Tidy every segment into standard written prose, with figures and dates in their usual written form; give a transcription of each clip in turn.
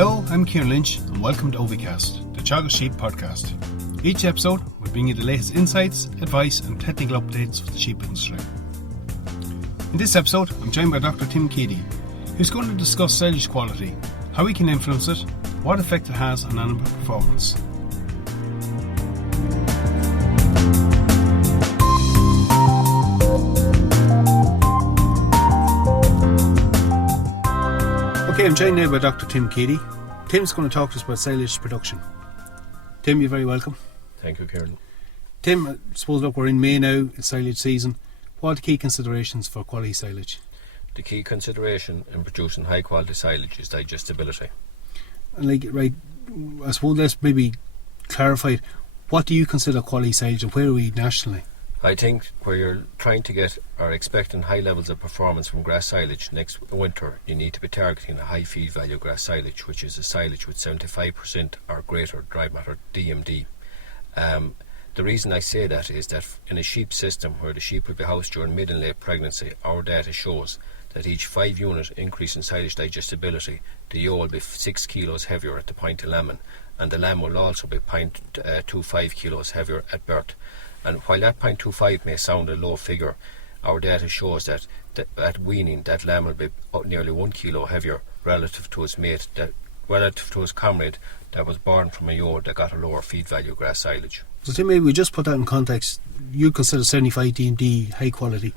Hello, I'm Kieran Lynch and welcome to Ovicast, the Teagasc Sheep podcast. Each episode will bring you the latest insights, advice and technical updates for the sheep industry. In this episode, I'm joined by Dr Tim Keady, who's going to discuss silage quality, how we can influence it, what effect it has on animal performance. Okay, I'm joined now by Dr Tim Keady. Tim's going to talk to us about silage production. Tim, you're very welcome. Thank you, Kieran. Tim, I suppose look, we're in May now, it's silage season. What are the key considerations for quality silage? The key consideration in producing high quality silage is digestibility. Right, I suppose let's maybe clarify it. What do you consider quality silage and where are we nationally? I think where you're trying to get or expecting high levels of performance from grass silage next winter, you need to be targeting a high feed value grass silage, which is a silage with 75% or greater dry matter DMD. The reason I say that is that in a sheep system where the sheep will be housed during mid and late pregnancy, our data shows that each 5 unit increase in silage digestibility, the ewe will be 6 kilos heavier at the point of lambing, and the lamb will also be 0.25 kilos heavier at birth. And while that 0.25 may sound a low figure, our data shows that at weaning that lamb will be nearly 1 kilo heavier relative to its mate, relative to its comrade that was born from a ewe that got a lower feed value grass silage. So Tim, maybe we just put that in context. You consider 75 DMD high quality.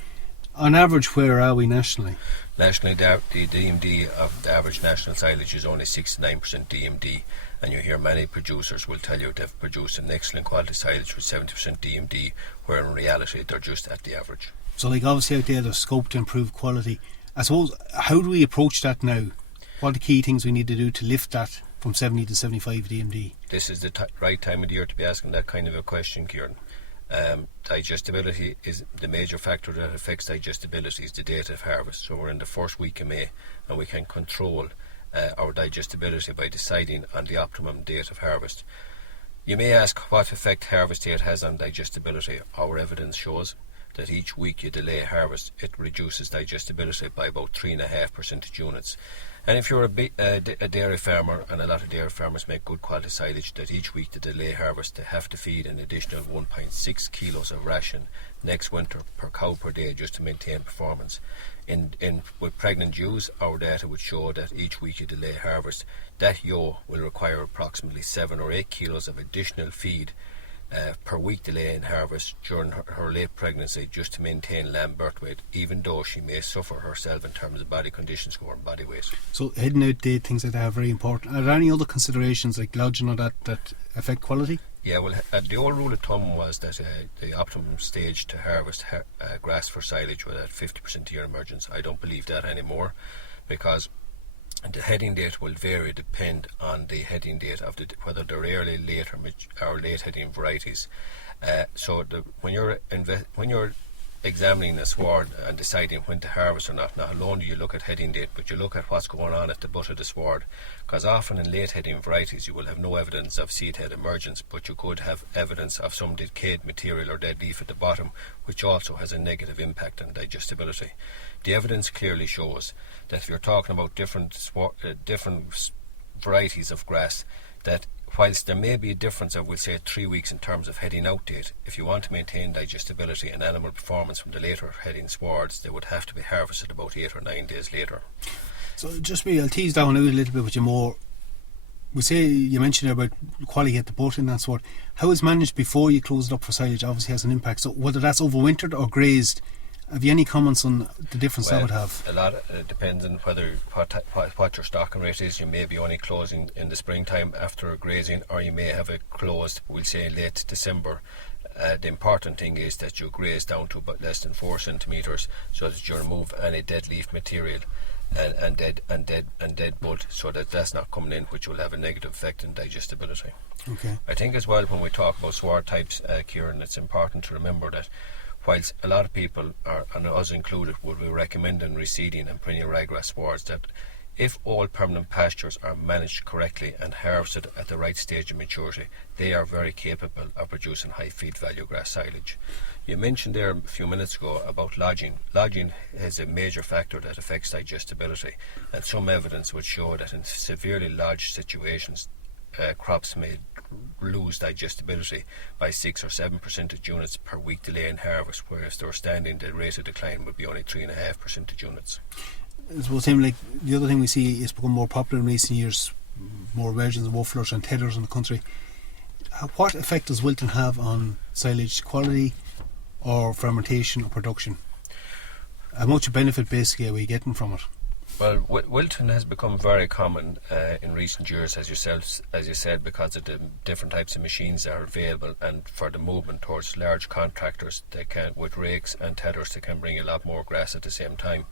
On average, where are we nationally? Nationally, the DMD of the average national silage is only 69% DMD, and you hear many producers will tell you they've produced an excellent quality silage with 70% DMD, where in reality they're just at the average. So obviously out there there's scope to improve quality. I suppose, how do we approach that now? What are the key things we need to do to lift that from 70 to 75 DMD? This is the right time of the year to be asking that kind of a question, Kieran. Digestibility is the major factor that affects digestibility is the date of harvest. So we're in the first week of May and we can control our digestibility by deciding on the optimum date of harvest. You may ask what effect harvest date has on digestibility. Our evidence shows that each week you delay harvest, it reduces digestibility by about 3.5 percentage units. And if you're a dairy farmer, and a lot of dairy farmers make good quality silage, that each week to delay harvest they have to feed an additional 1.6 kilos of ration next winter per cow per day just to maintain performance. With pregnant ewes, our data would show that each week you delay harvest, that ewe will require approximately 7 or 8 kilos of additional feed per week delay in harvest during her late pregnancy just to maintain lamb birth weight, even though she may suffer herself in terms of body condition score and body weight. So heading out date, things like that are very important. Are there any other considerations like lodging or that affect quality? Yeah, well, the old rule of thumb was that the optimum stage to harvest grass for silage was at 50% year emergence. I don't believe that anymore, because the heading date will depend on the heading date of whether they're early, late or late heading varieties. When you're examining a sward and deciding when to harvest or not alone do you look at heading date, but you look at what's going on at the butt of the sward, because often in late heading varieties you will have no evidence of seed head emergence, but you could have evidence of some decayed material or dead leaf at the bottom, which also has a negative impact on digestibility. The evidence clearly shows that if you're talking about different varieties of grass, that whilst there may be a difference of, we'll say, 3 weeks in terms of heading out date, if you want to maintain digestibility and animal performance from the later heading swards, they would have to be harvested about 8 or 9 days later. So just I'll tease down a little bit with you more. We say you mentioned about quality at the butt and that sort. How it's managed before you close it up for silage obviously has an impact. So whether that's overwintered or grazed, have you any comments on the difference that would have? A lot. It depends on what your stocking rate is. You may be only closing in the springtime after grazing, or you may have it closed, we'll say, late December. The important thing is that you graze down to about less than 4 centimetres, so that you remove any dead leaf material and dead bud, so that that's not coming in, which will have a negative effect on digestibility. Okay. I think as well, when we talk about sward types, Kieran, it's important to remember that whilst a lot of people, and us included, would be recommending reseeding and perennial ryegrass swards, that If all permanent pastures are managed correctly and harvested at the right stage of maturity, they are very capable of producing high feed value grass silage. You mentioned there a few minutes ago about lodging. Lodging is a major factor that affects digestibility, and some evidence would show that in severely lodged situations, crops may lose digestibility by 6 or 7 percentage units per week delay in harvest, whereas they were standing, the rate of decline would be only 3.5 percentage units. I suppose, Tim, like the other thing we see is become more popular in recent years, more emergence of mufflers and tethers in the country. What effect does wilting have on silage quality or fermentation or production? How much benefit basically are we getting from it? Well, wilting has become very common in recent years, as you said, because of the different types of machines that are available, and for the movement towards large contractors, they can, with rakes and tethers, they can bring a lot more grass at the same time.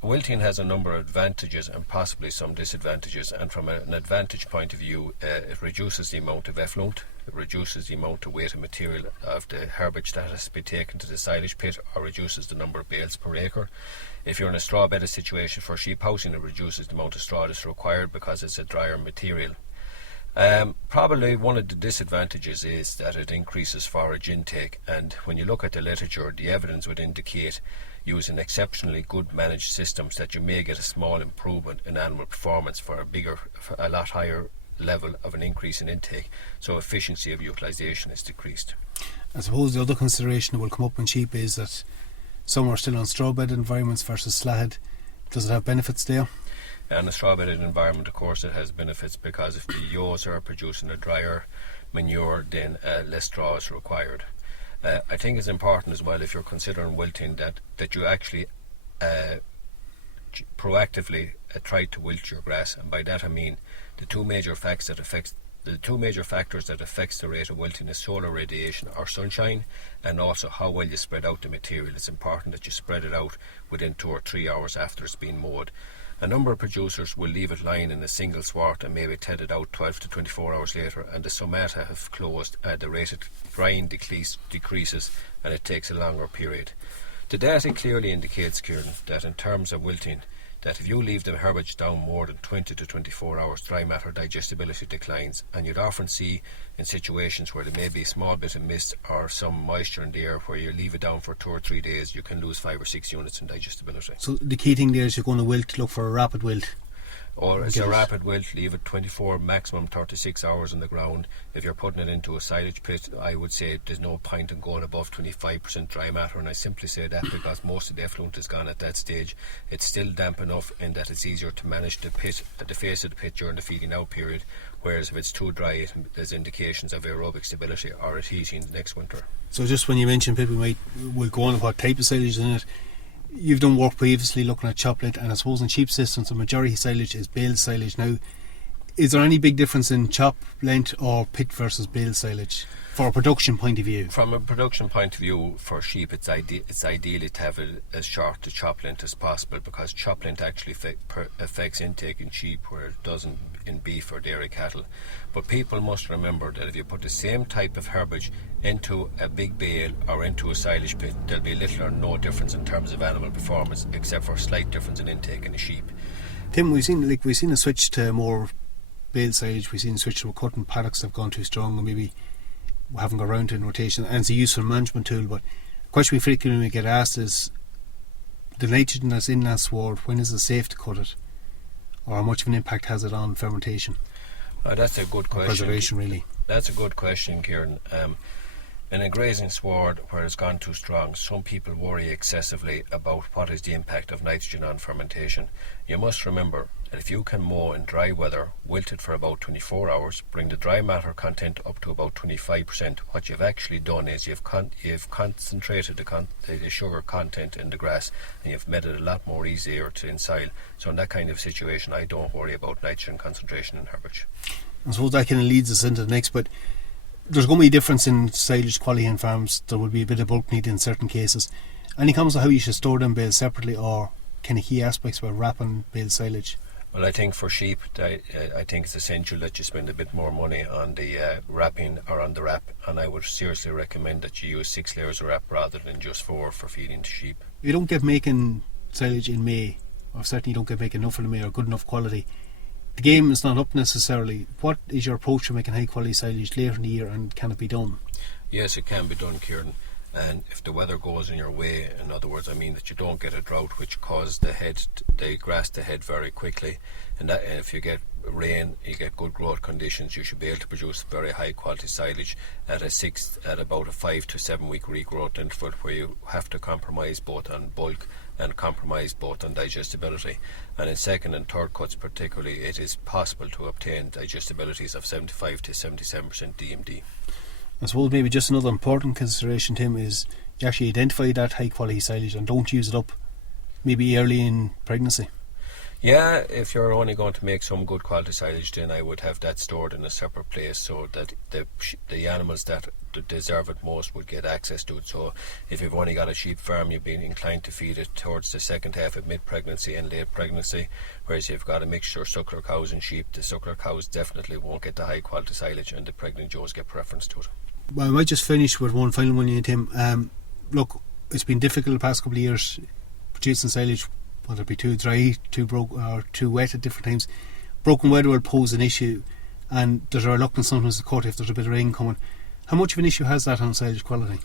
Wilting has a number of advantages and possibly some disadvantages, and from an advantage point of view, it reduces the amount of effluent, it reduces the amount of weight of material of the herbage that has to be taken to the silage pit, or reduces the number of bales per acre. If you're in a straw bedded situation for sheep housing, it reduces the amount of straw that's required because it's a drier material. Probably one of the disadvantages is that it increases forage intake, and when you look at the literature, the evidence would indicate using exceptionally good managed systems that you may get a small improvement in animal performance for a lot higher level of an increase in intake, so efficiency of utilisation is decreased. I suppose the other consideration that will come up in sheep is that some are still on straw bedded environments versus slatted. Does it have benefits there? In a straw bedded environment, of course, it has benefits, because if the ewes are producing a drier manure, then less straw is required. I think it's important as well, if you're considering wilting, that you actually proactively try to wilt your grass, and by that I mean the two major factors that affect the rate of wilting is solar radiation or sunshine, and also how well you spread out the material. It's important that you spread it out within 2 or 3 hours after it's been mowed. A number of producers will leave it lying in a single sward and maybe ted it out 12 to 24 hours later, and the stomata have closed, the rate of drying decreases, and it takes a longer period. The data clearly indicates, Kieran, that in terms of wilting, that if you leave the herbage down more than 20 to 24 hours, dry matter digestibility declines, and you'd often see in situations where there may be a small bit of mist or some moisture in the air, where you leave it down for 2 or 3 days, you can lose 5 or 6 units in digestibility. So the key thing there is you're going to wilt, look for a rapid wilt. Or as a rapid wilt, leave it 24, maximum 36 hours in the ground. If you're putting it into a silage pit, I would say there's no point in going above 25% dry matter, and I simply say that because most of the effluent is gone at that stage. It's still damp enough in that it's easier to manage the pit at the face of the pit during the feeding out period, whereas if it's too dry, there's indications of aerobic stability or it heating next winter. So just when you mention pit, we'll go on what type of silage is in it. You've done work previously looking at chop lint, and I suppose in sheep systems the majority silage is baled silage. Now, is there any big difference in chop lint or pit versus baled silage for a production point of view? From a production point of view, for sheep, it's ideally to have it as short to chop lint as possible, because chop lint actually affects intake in sheep where it doesn't in beef or dairy cattle. But people must remember that if you put the same type of herbage into a big bale or into a silage pit, there'll be little or no difference in terms of animal performance, except for a slight difference in intake in the sheep. Tim, we've seen a switch to more baled silage. We've seen a switch to cutting paddocks that have gone too strong, and maybe we haven't got around to in rotation, and it's a useful management tool. But the question we frequently get asked is the nitrogen that's in that sward, when is it safe to cut it, or how much of an impact has it on fermentation? That's a good question. Preservation, really. That's a good question, Kieran. In a grazing sward where it's gone too strong, some people worry excessively about what is the impact of nitrogen on fermentation. You must remember that if you can mow in dry weather, wilt it for about 24 hours, bring the dry matter content up to about 25%, what you've actually done is you've concentrated the sugar content in the grass, and you've made it a lot more easier to ensoil. So in that kind of situation, I don't worry about nitrogen concentration in herbage. I suppose that kind of leads us into the next, but there's going to be a difference in silage quality in farms. There will be a bit of bulk need in certain cases. Any comments on how you should store them bales separately, or kind of key aspects about wrapping baled silage? Well, I think for sheep, I think it's essential that you spend a bit more money on the wrapping or on the wrap, and I would seriously recommend that you use 6 layers of wrap rather than just 4 for feeding to sheep. You don't get making silage in May. or certainly don't make enough of them or good enough quality. The game is not up necessarily. What is your approach to making high quality silage later in the year, and can it be done? Yes, it can be done, Kieran. And if the weather goes in your way, in other words, I mean that you don't get a drought which causes the grass to head very quickly, and if you get rain, you get good growth conditions, you should be able to produce very high quality silage at about a 5 to 7 week regrowth interval, where you have to compromise both on bulk and compromise both on digestibility. And in second and third cuts particularly, it is possible to obtain digestibilities of 75 to 77% DMD. I suppose maybe just another important consideration, Tim, is you actually identify that high quality silage and don't use it up maybe early in pregnancy. Yeah, if you're only going to make some good quality silage, then I would have that stored in a separate place so that the animals that deserve it most would get access to it. So if you've only got a sheep farm, you've been inclined to feed it towards the second half of mid-pregnancy and late pregnancy, whereas if you've got a mixture of suckler cows and sheep, the suckler cows definitely won't get the high quality silage and the pregnant joes get preference to it. Well, I might just finish with one final one, Tim. Look, it's been difficult the past couple of years producing silage, whether it be too dry, too broke, or too wet at different times. Broken weather will pose an issue, and there's a reluctance sometimes to cut if there's a bit of rain coming. How much of an issue has that on silage quality?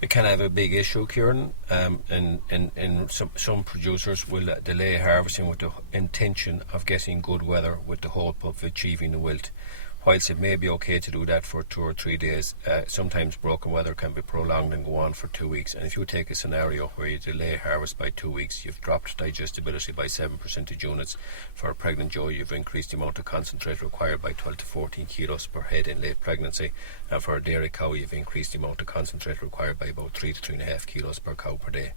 It can have a big issue, Kieran, and some producers will delay harvesting with the intention of getting good weather with the hope of achieving the wilt. Whilst it may be okay to do that for 2 or 3 days, sometimes broken weather can be prolonged and go on for 2 weeks. And if you take a scenario where you delay harvest by 2 weeks, you've dropped digestibility by 7 percentage units. For a pregnant joe, you've increased the amount of concentrate required by 12 to 14 kilos per head in late pregnancy. And for a dairy cow, you've increased the amount of concentrate required by about 3 to 3.5 kilos per cow per day.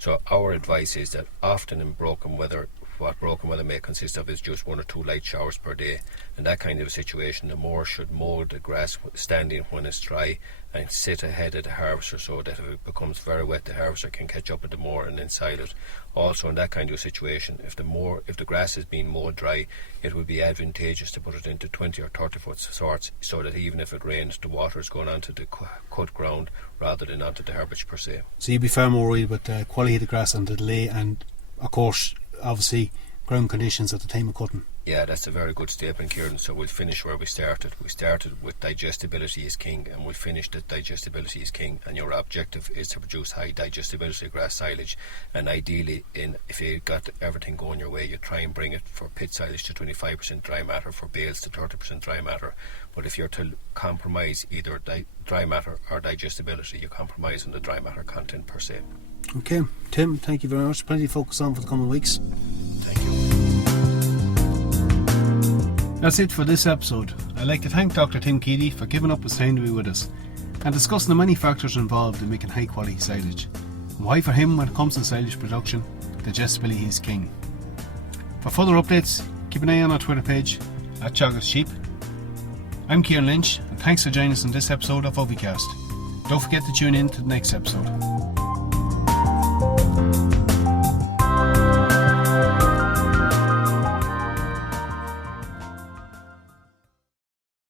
So our advice is that often in broken weather, what broken weather may consist of is just 1 or 2 light showers per day. In that kind of a situation, the mower should mow the grass standing when it's dry and sit ahead of the harvester, so that if it becomes very wet, the harvester can catch up with the mower and then silage. Also, in that kind of a situation, if the grass is being mowed dry, it would be advantageous to put it into 20 or 30 foot swords, so that even if it rains, the water is going onto the cut ground rather than onto the herbage per se. So you'd be far more worried with the quality of the grass and the delay, and of course, obviously, ground conditions at the time of cutting. Yeah, that's a very good statement, Kieran. So we'll finish where we started. We started with digestibility is king, and we'll finish that digestibility is king. And your objective is to produce high digestibility grass silage. And ideally, if you got everything going your way, you try and bring it for pit silage to 25% dry matter, for bales to 30% dry matter. But if you're to compromise either dry matter or digestibility, you compromise on the dry matter content per se. Okay, Tim, thank you very much. Plenty to focus on for the coming weeks. Thank you. That's it for this episode. I'd like to thank Dr Tim Keady for giving up his time to be with us and discussing the many factors involved in making high quality silage, and why for him when it comes to silage production, digestibility is king. For further updates, keep an eye on our Twitter page at Teagasc Sheep. I'm Kieran Lynch, and thanks for joining us in this episode of Ovicast. Don't forget to tune in to the next episode.